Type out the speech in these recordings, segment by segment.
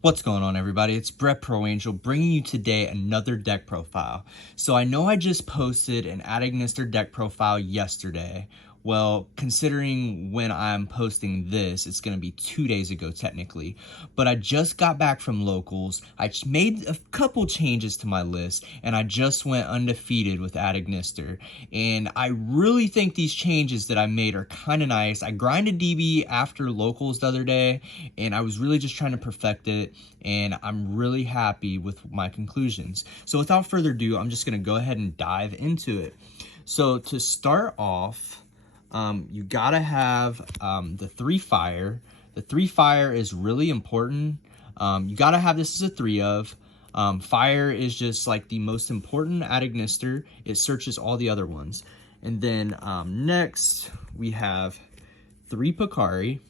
What's going on, everybody? It's BrettProAngel bringing you today another deck profile. So I know I just posted an Adding deck profile yesterday. Well, considering when I'm posting this, it's going to be 2 days ago technically. But I just got back from locals. I made a couple changes to my list, and I just went undefeated with Adding. And I really think these changes that I made are kind of nice. I grinded DB after locals the other day, and I was really just trying to perfect it, and I'm really happy with my conclusions. So without further ado, I'm just going to go ahead and dive into it. So to start off, you gotta have the 3 fire. The 3 fire is really important. You gotta have this as a 3 of. Fire is just like the most important at Ignister. It searches all the other ones. And then next we have 3 Picari.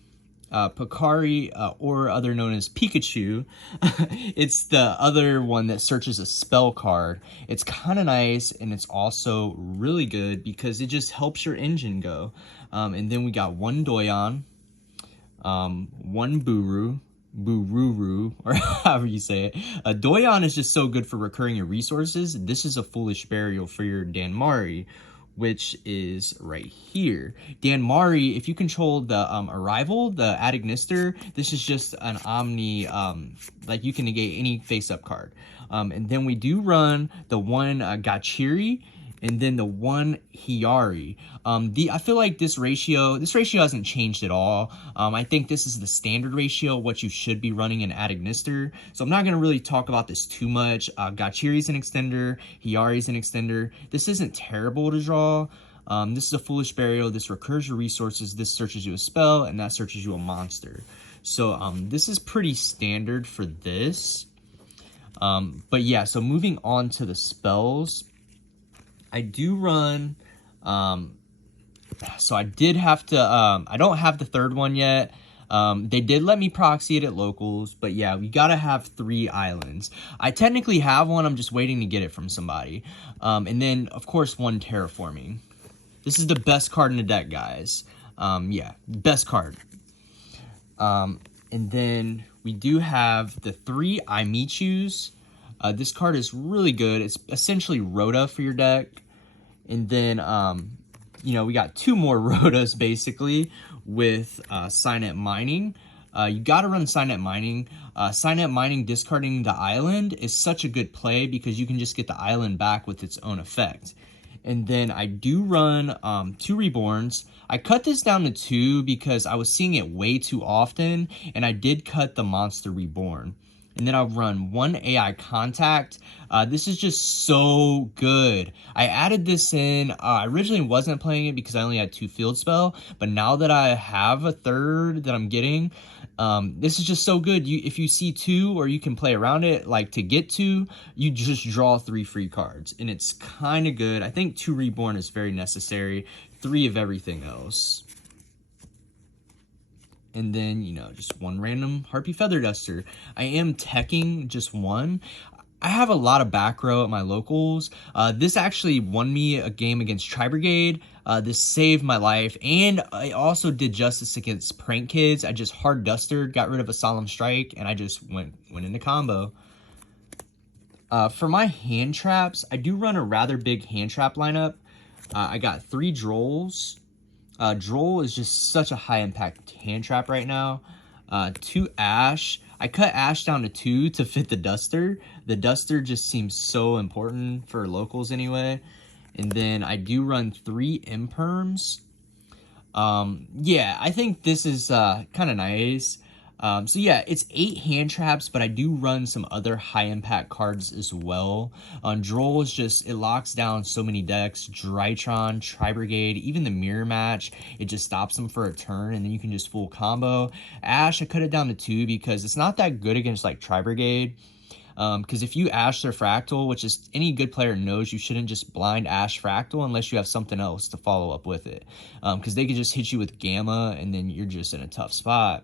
Picari, or other known as Pikachu, it's the other one that searches a spell card. It's kind of nice, and it's also really good because it just helps your engine go. And then we got 1 Doyon, 1 Bururu, or however you say it. Doyon is just so good for recurring your resources. This is a foolish burial for your Danmari, which is right here. Danmari, if you control the arrival, the Adding, this is just an omni, like you can negate any face-up card. And then we do run the 1 Gachiri, and then the 1 Hiyari. I feel like this ratio hasn't changed at all. I think this is the standard ratio, what you should be running in Adding. So I'm not going to really talk about this too much. Gachiri's an extender, Hiyari's an extender. This isn't terrible to draw. This is a foolish burial. This recurs your resources. This searches you a spell, and that searches you a monster. So this is pretty standard for this. But yeah, so moving on to the spells, I do run, so I did have to, I don't have the 3rd one yet. They did let me proxy it at locals, but yeah, we gotta have 3 islands. I technically have one, I'm just waiting to get it from somebody. And then, of course, 1 terraforming. This is the best card in the deck, guys. Yeah, best card. And then we do have the 3 Imichus. This card is really good. It's essentially Rhoda for your deck. And then, you know, we got 2 more Rhodas, basically, with Signet Mining. You got to run Signet Mining. Signet Mining discarding the island is such a good play because you can just get the island back with its own effect. And then I do run 2 Reborns. I cut this down to 2 because I was seeing it way too often, and I did cut the Monster Reborn. And then I'll run 1 AI Contact. This is just so good. I added this in. I originally wasn't playing it because I only had 2 field spell, but now that I have a 3rd that I'm getting, this is just so good. If you see 2 or you can play around it, like to get 2, you just draw 3 free cards, and it's kind of good. I think 2 Reborn is very necessary. 3 of everything else. And then, you know, just 1 random Harpy Feather Duster. I am teching just 1. I have a lot of back row at my locals. This actually won me a game against Tri-Brigade. This saved my life. And I also did justice against Prank Kids. I just hard dustered, got rid of a Solemn Strike, and I just went into combo. For my hand traps, I do run a rather big hand trap lineup. I got 3 Drolls. Droll is just such a high impact hand trap right now. 2 Ash. I cut Ash down to 2 to fit the Duster. The Duster just seems so important for locals anyway. And then I do run 3 Imperms. Yeah, I think this is kind of nice. So yeah, it's 8 hand traps, but I do run some other high impact cards as well. Droll is just, it locks down so many decks. Drytron, Tri-Brigade, even the Mirror Match, it just stops them for a turn, and then you can just full combo. Ash, I cut it down to 2 because it's not that good against like Tri-Brigade. Because if you Ash their Fractal, which is any good player knows, you shouldn't just blind Ash Fractal unless you have something else to follow up with it. Because they could just hit you with Gamma, and then you're just in a tough spot.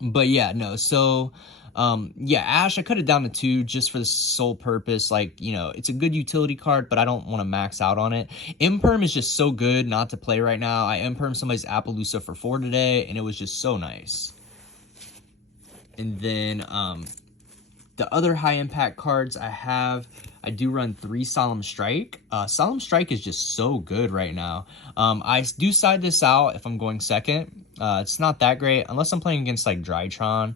But yeah, no, so, yeah, Ash, I cut it down to 2 just for the sole purpose, like, you know, it's a good utility card, but I don't want to max out on it. Imperm is just so good not to play right now. I Imperm somebody's Appaloosa for 4 today, and it was just so nice. And then the other high impact cards I do run 3 Solemn Strike. Solemn Strike is just so good right now. I do side this out if I'm going second. It's not that great unless I'm playing against like Drytron.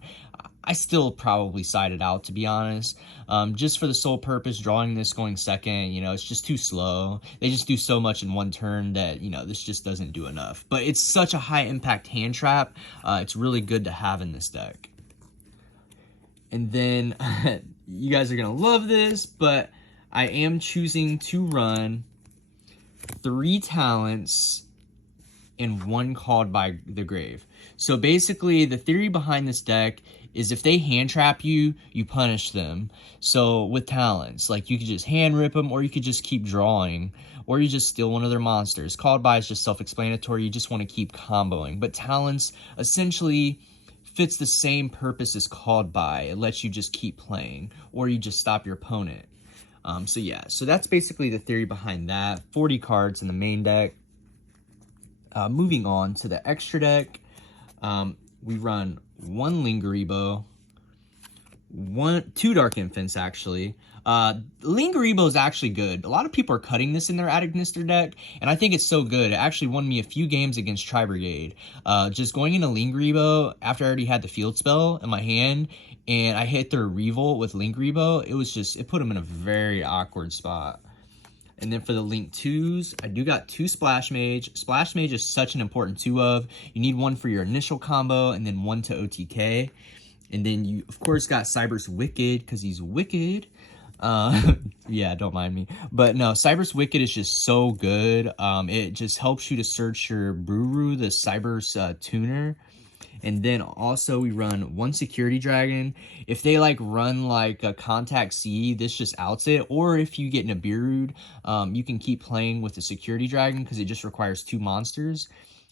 I still probably side it out, to be honest. Just for the sole purpose, drawing this going second, you know, it's just too slow. They just do so much in one turn that, you know, this just doesn't do enough. But it's such a high impact hand trap. It's really good to have in this deck. And then you guys are going to love this, but I am choosing to run 3 talents and 1 called by the grave. So basically, the theory behind this deck is if they hand trap you, you punish them. So with talents, like you could just hand rip them, or you could just keep drawing, or you just steal one of their monsters. Called by is just self-explanatory. You just want to keep comboing. But talents essentially fits the same purpose as called by. It lets you just keep playing, or you just stop your opponent. So yeah, so that's basically the theory behind that. 40 cards in the main deck. Moving on to the extra deck, we run 1 Lingeribo, 2 Dark Infants actually. Lingeribo is actually good. A lot of people are cutting this in their Adagnister deck, and I think it's so good. It actually won me a few games against Tri-Brigade. Just going into Lingeribo after I already had the field spell in my hand, and I hit their Revolt with Lingeribo, it put them in a very awkward spot. And then for the Link 2s, I do got 2 Splash Mage. Splash Mage is such an important 2 of. You need 1 for your initial combo, and then 1 to OTK. And then you, of course, got Cyber's Wicked, because he's wicked. Yeah, don't mind me. But no, Cyber's Wicked is just so good. It just helps you to search your Bruru, the Cyber's tuner. And then also we run 1 Security Dragon. If they like run like a Contact C, this just outs it. Or if you get Nibiru'd, you can keep playing with the Security Dragon because it just requires 2 monsters.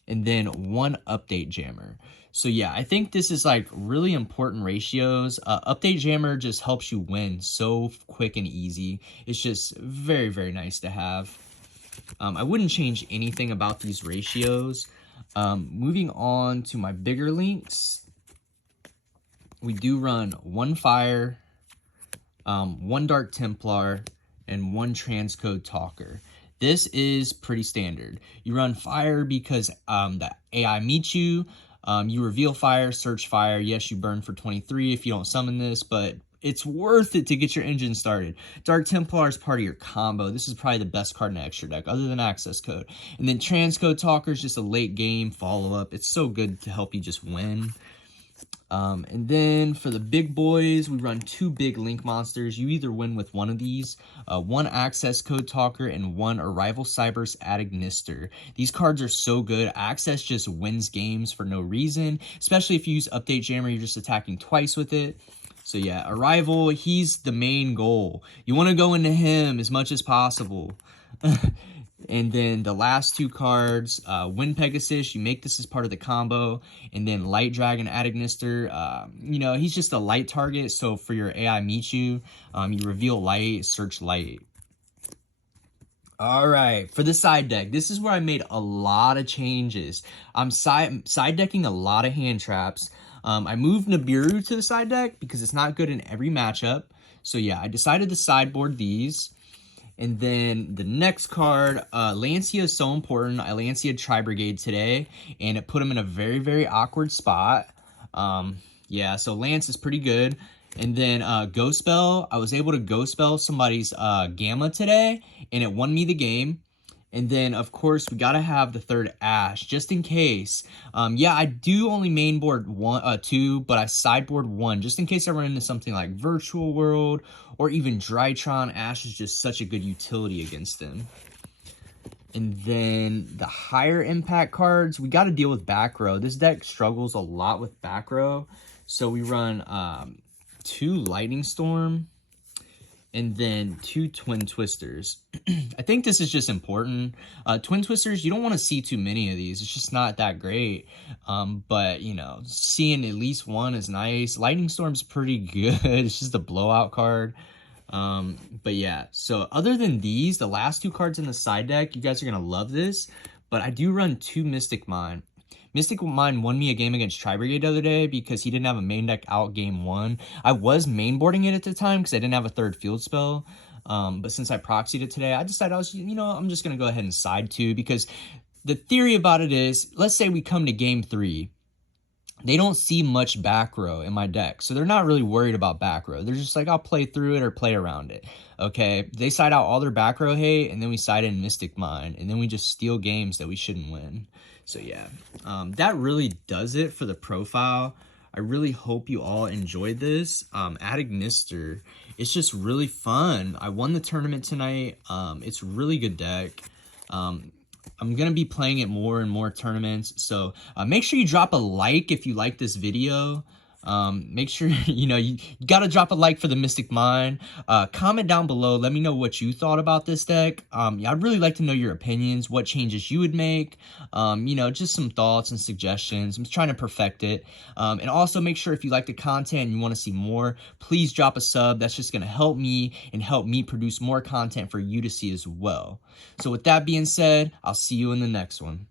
And then 1 Update Jammer. So yeah, I think this is like really important ratios. Update Jammer just helps you win so quick and easy. It's just very, very nice to have. I wouldn't change anything about these ratios. Moving on to my bigger links, we do run 1 Fire, 1 Dark Templar, and 1 Transcode Talker. This is pretty standard. You run Fire because the AI meets you. You reveal Fire, search Fire. Yes, you burn for 23 if you don't summon this, but it's worth it to get your engine started. Dark Templar is part of your combo. This is probably the best card in the extra deck, other than Access Code. And then Transcode Talker is just a late game follow-up. It's so good to help you just win. And then for the big boys, we run 2 big link monsters. You either win with 1 of these, 1 Access Code Talker and 1 Arrival Cyber's Adagnister. These cards are so good. Access just wins games for no reason, especially if you use Update Jammer, you're just attacking twice with it. So yeah, Arrival, he's the main goal. You want to go into him as much as possible. And then the last 2 cards, Wind Pegasus, you make this as part of the combo. And then Light Dragon Adagnister, you know, he's just a light target. So for your AI meet you, you reveal light, search light. All right, for the side deck, this is where I made a lot of changes. I'm side decking a lot of hand traps. I moved Nibiru to the side deck because it's not good in every matchup. So yeah, I decided to sideboard these. And then the next card, Lancia is so important. I Lancia Tri-Brigade today, and it put him in a very, very awkward spot. Yeah, so Lance is pretty good. And then Ghost Spell, I was able to Ghost Spell somebody's Gamma today, and it won me the game. And then, of course, we got to have the 3rd Ash, just in case. Yeah, I do only mainboard 2, but I sideboard 1, just in case I run into something like Virtual World or even Drytron. Ash is just such a good utility against them. And then the higher impact cards, we got to deal with back row. This deck struggles a lot with back row. So we run 2 Lightning Storm, and then 2 Twin Twisters. I think this is just important. Twin Twisters, you don't want to see too many of these. It's just not that great. But, you know, seeing at least 1 is nice. Lightning Storm's pretty good. It's just a blowout card. But yeah, so other than these, the last 2 cards in the side deck, you guys are going to love this. But I do run 2 Mystic Mine. Mystic Mind won me a game against Tri-Brigade the other day because he didn't have a main deck out game 1. I was mainboarding it at the time because I didn't have a third field spell. But since I proxied it today, I decided I'm just going to go ahead and side 2 because the theory about it is, let's say we come to game 3. They don't see much back row in my deck, so they're not really worried about back row. They're just like, I'll play through it or play around it, okay? They side out all their back row hate, and then we side in Mystic Mind, and then we just steal games that we shouldn't win. So yeah, that really does it for the profile. I really hope you all enjoyed this. Adagnister, it's just really fun. I won the tournament tonight. It's a really good deck. I'm going to be playing it more and more tournaments. So make sure you drop a like if you like this video. Make sure, you got to drop a like for the Mystic Mind. Comment down below. Let me know what you thought about this deck. Yeah, I'd really like to know your opinions, what changes you would make. Just some thoughts and suggestions. I'm trying to perfect it. And also make sure if you like the content and you want to see more, please drop a sub. That's just going to help me and help me produce more content for you to see as well. So with that being said, I'll see you in the next one.